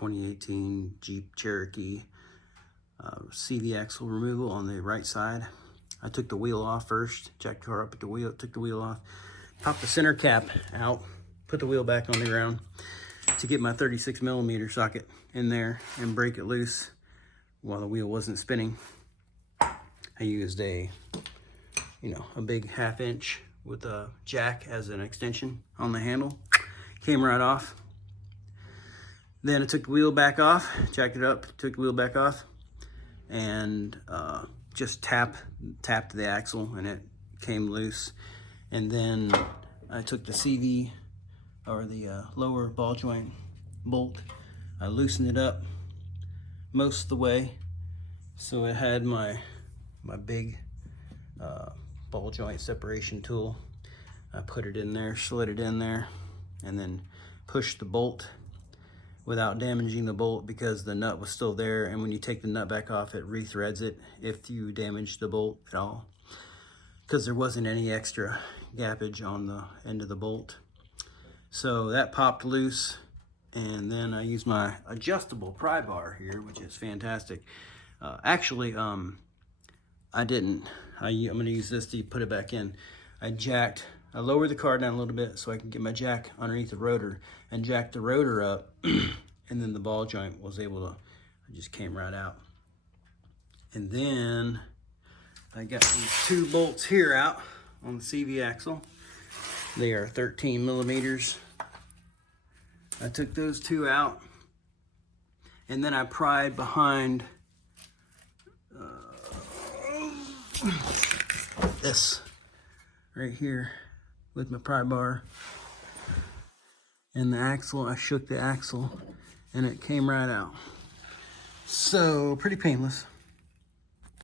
2018 Jeep Cherokee CV axle removal on the right side. I took the wheel off first, jacked the car up at the wheel, took the wheel off, popped the center cap out, put the wheel back on the ground to get my 36mm socket in there and break it loose while the wheel wasn't spinning. I used a big 1/2 inch with a jack as an extension on the handle. Came right off. Then I took the wheel back off, jacked it up, took the wheel back off, and just tapped the axle and it came loose. And then I took the CV, or the lower ball joint bolt, I loosened it up most of the way, so it had my big ball joint separation tool. I put it in there, slid it in there, and then pushed the bolt without damaging the bolt because the nut was still there, and when you take the nut back off, it rethreads it if you damage the bolt at all, because there wasn't any extra gappage on the end of the bolt. So that popped loose, and then I used my adjustable pry bar here, which is fantastic. Actually, I didn't. I'm going to use this to put it back in. I lowered the car down a little bit so I can get my jack underneath the rotor and jack the rotor up, and then the ball joint was able to, it just came right out. And then I got these 2 bolts here out on the CV axle. They are 13mm. I took those 2 out, and then I pried behind this right here with my pry bar and the axle. I shook the axle and it came right out. So pretty painless.